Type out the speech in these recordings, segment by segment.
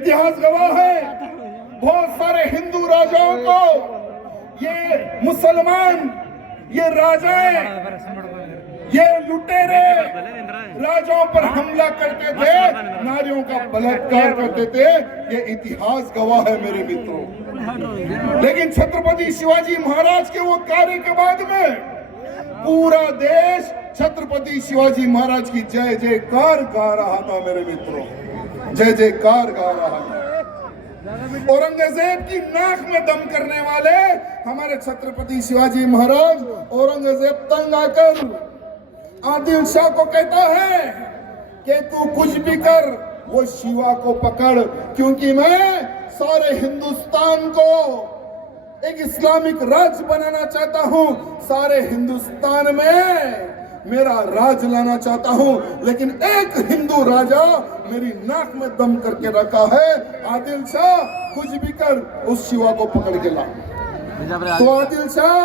इतिहास गवाह है, बहुत सारे हिंदू राजाओं को ये मुसलमान, ये राजाएं, ये लुटेरे राजाओं पर हमला करते थे, नारियों का बलात्कार करते थे। ये इतिहास गवाह है मेरे मित्रों। लेकिन छत्रपति शिवाजी महाराज के वो कार्य के बाद में पूरा देश छत्रपति शिवाजी महाराज की जय जयकार गा रहा था मेरे मित्रों, जय जयकार गा रहा था। औरंगजेब की नाक में दम करने वाले हमारे छत्रपति शिवाजी महाराज, औरंगजेब तंग आकर आदिल शाह को कहता है कि तू कुछ भी कर, वो शिवा को पकड़, क्योंकि मैं सारे हिंदुस्तान को एक इस्लामिक राज्य बनाना चाहता हूं, सारे हिंदुस्तान में मेरा राज लाना चाहता हूं। लेकिन एक हिंदू राजा मेरी नाक में दम करके रखा है, आदिल शाह कुछ भी कर, उस शिवा को पकड़ के ला। तो आदिल शाह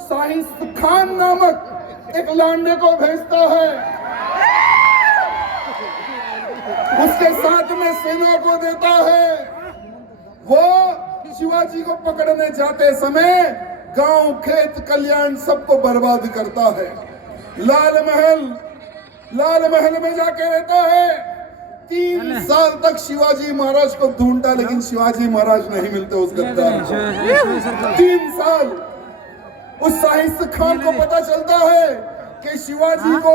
शाहिद खान नामक एक लांडे को भेजता है, उसके साथ में सेना को देता है। वो शिवाजी को पकड़ने जाते समय गांव, खेत, कल्याण सबको बर्बाद करता है। लाल महल में जाके रहता है। 3 साल तक शिवाजी महाराज को ढूंढता, लेकिन शिवाजी महाराज नहीं मिलते उस गद्दार को। 3 साल उस शाहिद खान को पता चलता है कि शिवाजी को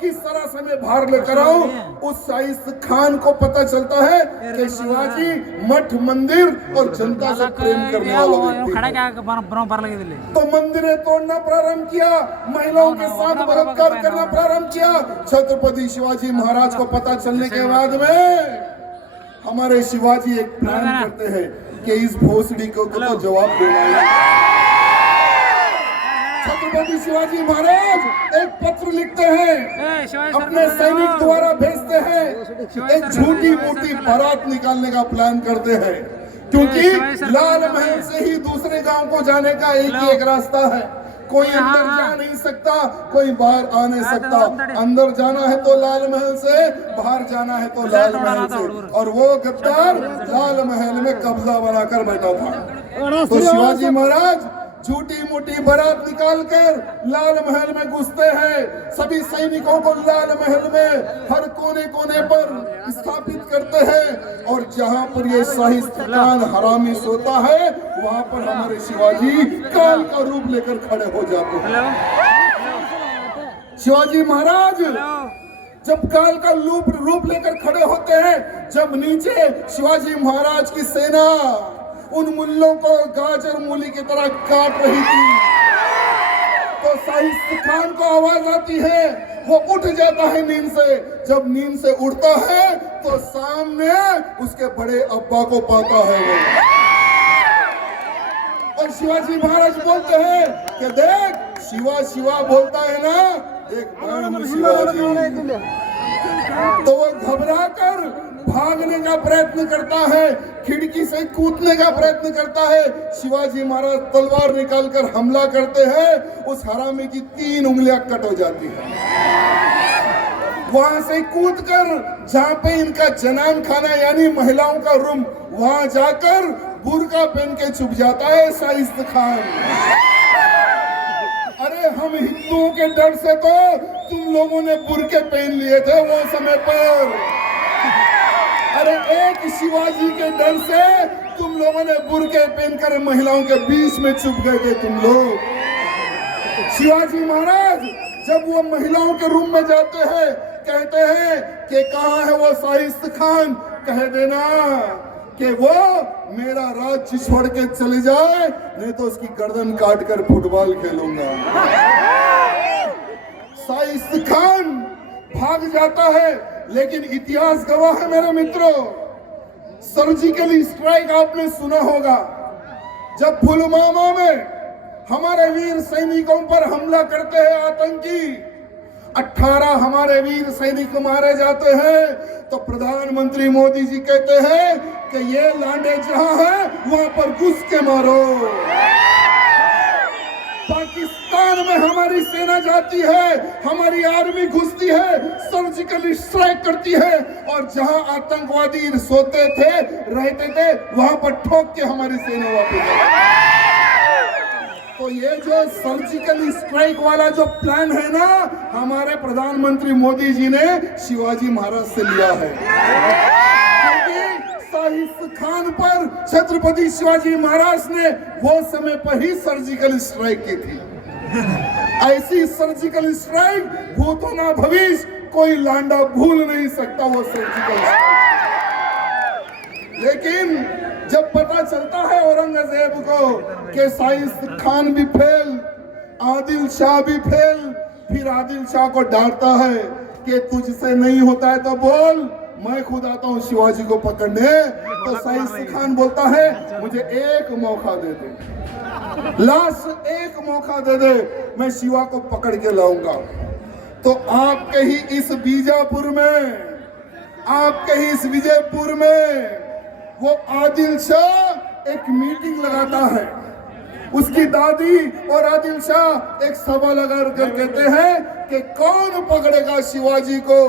किस तरह से मैं बाहर लेकर आऊं। उस शाहिद खान को पता चलता है कि शिवाजी मठ, मंदिर और जनता से प्रेम करने वाला व्यक्ति है। तो मंदिरें तोड़ना प्रारंभ किया, महिलाओं के साथ बलात्कार करना प्रारंभ किया। छत्रपति शिवाजी महाराज को पता चलने के बाद में हमारे शिवाजी एक प्लान करते हैं कि इस भोसड़ी को तो जवाब देना है। छत्रपति शिवाजी महाराज एक पत्र लिखते हैं, अपने सैनिक द्वारा भेजते हैं, एक झूठी मूठी बारात निकालने का प्लान करते हैं, क्योंकि लाल महल से ही दूसरे गांव को जाने का एक ही एक रास्ता है। कोई अंदर जा नहीं सकता, कोई बाहर आ नहीं सकता। अंदर जाना है तो लाल महल से, बाहर जाना है तो लाल महल से। और वो गद्दार लाल महल में कब्जा बनाकर बैठा था। तो शिवाजी महाराज झूठी मोटी बारात निकालकर लाल महल में घुसते हैं। सभी सैनिकों को लाल महल में हर कोने कोने पर स्थापित करते हैं, और जहां पर ये शाहिद खान हरामी सोता है, वहां पर हमारे शिवाजी काल का रूप लेकर खड़े हो जाते हैं। शिवाजी महाराज जब काल का रूप लेकर खड़े होते हैं, जब नीचे शिवाजी महाराज की सेना उन मुल्लों को गाजर मूली की तरह काट रही थी, तो शाहिद खान को आवाज आती है, वो उठ जाता है नींद से। जब नींद से उठता है तो सामने उसके बड़े अब्बा को पाता है वो, और शिवाजी महाराज बोलते हैं कि देख शिवा शिवा बोलता है ना, एक बाण शिवाजी। तो वो घबरा कर भागने का प्रयत्न करता है, खिड़की से कूदने का प्रयत्न करता है। शिवाजी महाराज तलवार निकालकर हमला करते हैं, उस हरामी की 3 उंगलियां कट हो जाती है। वहां से कूदकर जहां पे इनका जनान खाना यानी महिलाओं का रूम, वहां जाकर बुर्का पहन के छुप जाता है शाहिद खान। अरे हम हिंदुओं के डर से तो तुम लोगों ने बुर्के पहन लिए थे वो समय पर। अरे एक शिवाजी के डर से तुम लोगों ने बुर्के पहनकर महिलाओं के बीच में छुप गए थे तुम लोग। शिवाजी महाराज जब वो महिलाओं के रूम में जाते हैं, कहते हैं कि कहाँ है वो शाहिद खान, कह देना कि वो मेरा राज्य छोड़ के चले जाए, नहीं तो उसकी गर्दन काट कर फुटबॉल खेलूंगा। शाहिद खान भाग जाता है, लेकिन इतिहास गवाह है मेरे मित्रों। सर्जिकल स्ट्राइक आपने सुना होगा, जब पुलवामा में हमारे वीर सैनिकों पर हमला करते हैं आतंकी, 18 हमारे वीर सैनिक मारे जाते हैं, तो प्रधानमंत्री मोदी जी कहते हैं कि ये लांडे जहां है वहां पर घुस के मारो। पाकिस्तान मैदान में हमारी सेना जाती है, हमारी आर्मी घुसती है, सर्जिकल स्ट्राइक करती है, और जहां आतंकवादी सोते थे, रहते थे, वहां पर ठोक के हमारी सेना वापस जाती। तो ये जो सर्जिकल स्ट्राइक वाला जो प्लान है ना, हमारे प्रधानमंत्री मोदी जी ने शिवाजी महाराज से लिया है। साहिब खान पर छत्रपति शिवाजी महाराज ने वो समय पर ही सर्जिकल स्ट्राइक की थी। ऐसी सर्जिकल स्ट्राइक भूतो ना भविष्य कोई लांडा भूल नहीं सकता वो सर्जिकल स्ट्राइक। लेकिन जब पता चलता है औरंगजेब को कि साहिब खान भी फेल, आदिल शाह भी फेल, फिर आदिल शाह को डांटता है कि तुझसे नहीं होता है तो बोल, मैं खुद आता हूँ शिवाजी को पकड़ने। तो साहिब खान बोलता है मुझे एक मौका दे दे, लास्ट एक मौका दे दे, मैं शिवा को पकड़ के लाऊंगा। तो आपके ही इस बीजापुर में, आपके ही इस विजयपुर में वो आदिल शाह एक मीटिंग लगाता है। उसकी दादी और आदिल शाह एक सभा लगा कर कहते हैं कि कौन पकड़ेगा शिवाजी को,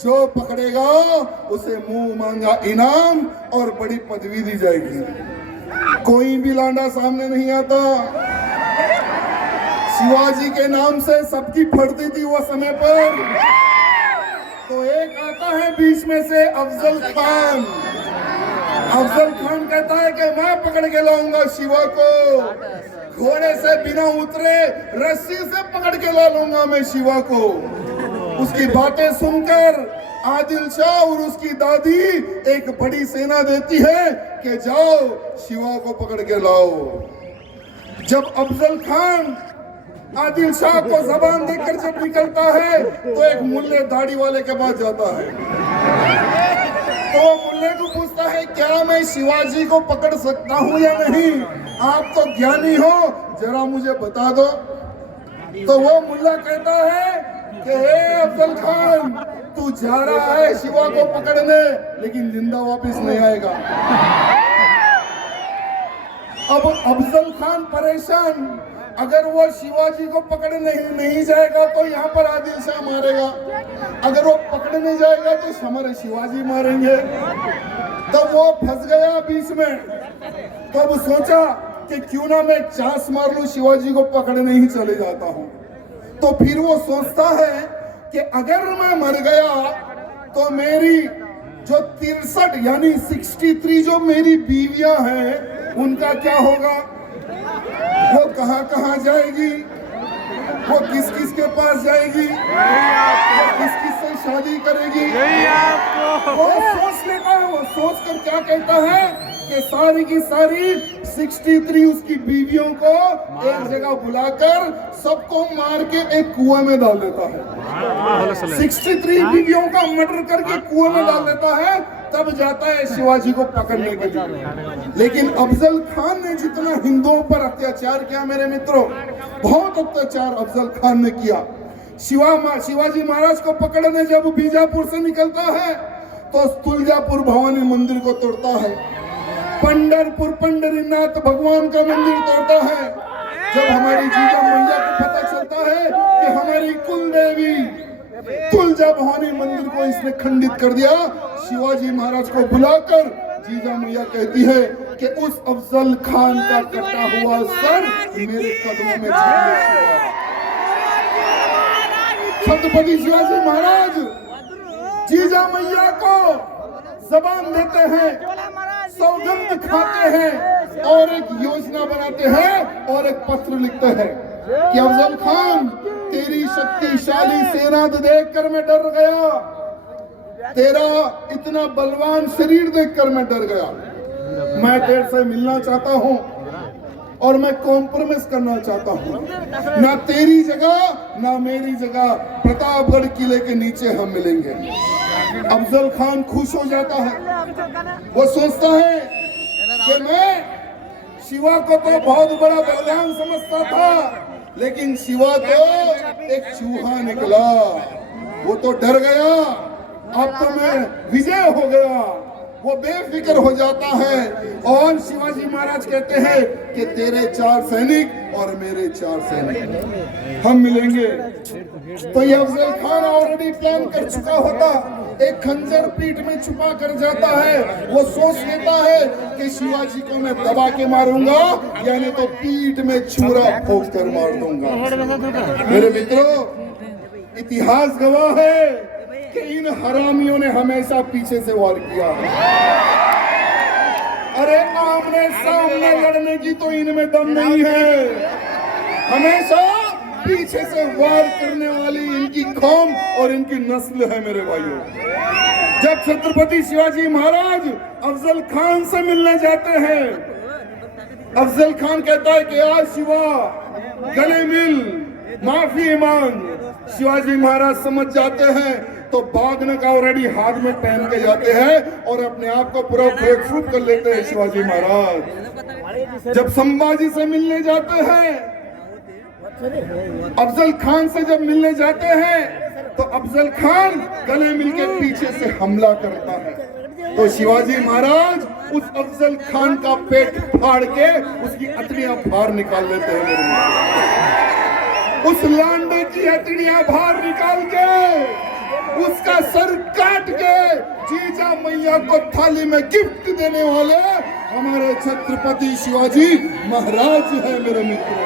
जो पकड़ेगा उसे मुंह मांगा इनाम और बड़ी पदवी दी जाएगी। कोई भी लांडा सामने नहीं आता। शिवाजी के नाम से सबकी फटती थी वो समय पर। तो एक आता है बीच में से अफजल खान। अफजल खान कहता है कि मैं पकड़ के लाऊंगा शिवा को, घोड़े से बिना उतरे रस्सी से पकड़ के ला लूंगा मैं शिवा को। उसकी बातें सुनकर आदिल शाह और उसकी दादी एक बड़ी सेना देती है कि जाओ शिवा को पकड़ के लाओ। जब अफजल खान आदिल शाह को जबान देकर जब निकलता है तो एक मुल्ले दाढ़ी वाले के पास जाता है। तो वो मुल्ले को पूछता है क्या मैं शिवाजी को पकड़ सकता हूँ या नहीं, आप तो ज्ञानी हो, जरा मुझे बता दो। तो वो मुल्ला कहता है कि हे अफजल खान, तू जा रहा है शिवा को पकड़ने, लेकिन जिंदा वापस नहीं आएगा। अब अफजल खान परेशान, अगर वो शिवाजी को पकड़ने नहीं जाएगा तो यहाँ पर आदिल शाह मारेगा, अगर वो पकड़ने जाएगा तो हमारे शिवाजी मारेंगे। तब वो फंस गया बीच में। तो अब सोचा कि क्यों ना मैं चांस मार लूं, शिवाजी को पकड़ने ही चले जाता हूँ। तो फिर वो सोचता है कि अगर मैं मर गया तो मेरी जो 63 यानी 63 जो मेरी बीवियां हैं उनका क्या होगा, वो कहाँ कहाँ जाएगी, वो किस किस के पास जाएगी, वो किस किस से शादी करेगी। वो सोच लेता है। वो सोच कर क्या कहता है कि सारी की सारी 63 उसकी बीवियों को एक जगह बुलाकर सबको मार के एक कुआं में डाल देता है। 63 बीवियों का मर्डर करके कुआं में डाल देता है, तब जाता है शिवाजी को पकड़ने के लिए। लेकिन अफजल खान ने जितना हिंदुओं पर अत्याचार किया मेरे मित्रों, बहुत अत्याचार अफजल खान ने किया। शिवाजी महाराज को पकड़ने जब बीजापुर से निकलता है तो तुलजापुर भवानी मंदिर को तोड़ता है, पंढरपुर पंढरीनाथ भगवान का मंदिर तोड़ता है। जब हमारी जीजा मैया को पता चलता है कि हमारी कुल देवी तुलजा भवानी मंदिर को इसने खंडित कर दिया, शिवाजी महाराज को बुलाकर जीजा मैया कहती है कि उस अफजल खान का कटा हुआ सर मेरे कदमों में छत्रपति शिवाजी महाराज जीजा मैया को जबान देते हैं, सौगंध खाते हैं और एक योजना बनाते हैं और एक पत्र लिखते हैं कि अफजल खान, तेरी शक्तिशाली सेना देखकर मैं डर गया, तेरा इतना बलवान शरीर देखकर मैं डर गया। मैं तेरे से मिलना चाहता हूँ और मैं कॉम्प्रोमाइज करना चाहता हूँ। ना तेरी जगह ना मेरी जगह प्रतापगढ़ किले के नीचे हम मिलेंगे। अफजल खान खुश हो जाता है। वो सोचता है कि मैं शिवा को तो बहुत बड़ा बलिदान समझता था, लेकिन शिवा तो एक चूहा निकला। वो तो डर गया, अब तो मैं विजय हो गया। वो बेफिक्र हो जाता है और शिवाजी महाराज कहते हैं कि तेरे 4 सैनिक और मेरे 4 सैनिक हम मिलेंगे। तो ये अफजल खान ऑलरेडी प्लान कर चुका होता, एक खंजर पीठ में छुपा कर जाता है। वो सोच लेता है कि शिवाजी को मैं दबा के मारूंगा, यानी तो पीठ में छुरा ठोक कर मार दूंगा। मेरे मित्रों, इतिहास गवाह है कि इन हरामियों ने हमेशा पीछे से वार किया। अरे आमने सामने लड़ने की तो इनमें दम नहीं है, हमेशा पीछे से वार करने वाली इनकी कौम और इनकी नस्ल है। मेरे भाइयों, जब छत्रपति शिवाजी महाराज अफजल खान से मिलने जाते हैं, अफजल खान कहता है कि आज शिवा गले मिल, माफी मांग। शिवाजी महाराज समझ जाते हैं तो बागन का ऑलरेडी हाथ में पहन के जाते हैं और अपने आप को पूरा ब्रेक प्रूफ कर लेते हैं शिवाजी महाराज। जब संभाजी से मिलने जाते हैं, अफजल खान से जब मिलने जाते हैं तो अफजल खान गले मिल के पीछे से हमला करता है। तो शिवाजी महाराज उस अफजल खान का पेट फाड़ के उसकी अतड़ियां बाहर निकाल लेते हैं। मेरे उस लांडे की हथेलियां बाहर निकाल के उसका सर काट के जीजा मैया को थाली में गिफ्ट देने वाले हमारे छत्रपति शिवाजी महाराज है। मेरे मित्रों,